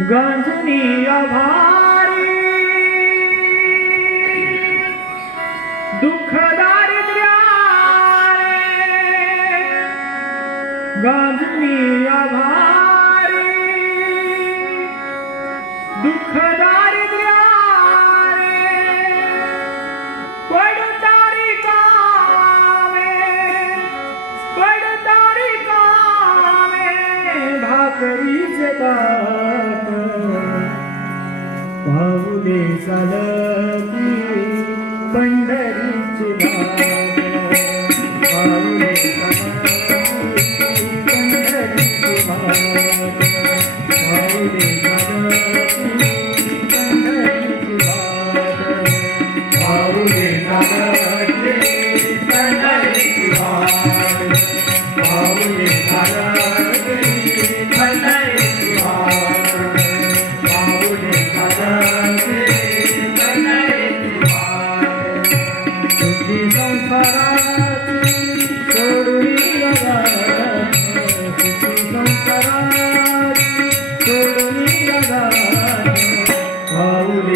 गजनी अभारी दुःख दारिद्र्या गजनी अभारी दुःख दारिद्र्या पडतारी कामे। पडतारी कामे। भाकरीचे का फुले चालती पंढरीची पाऊले पंढरीची पाऊले Thank you.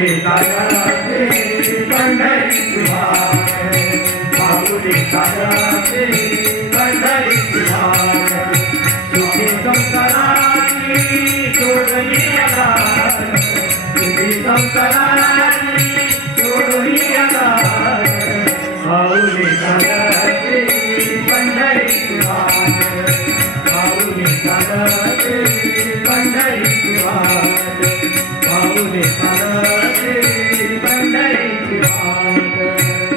给大家。राधा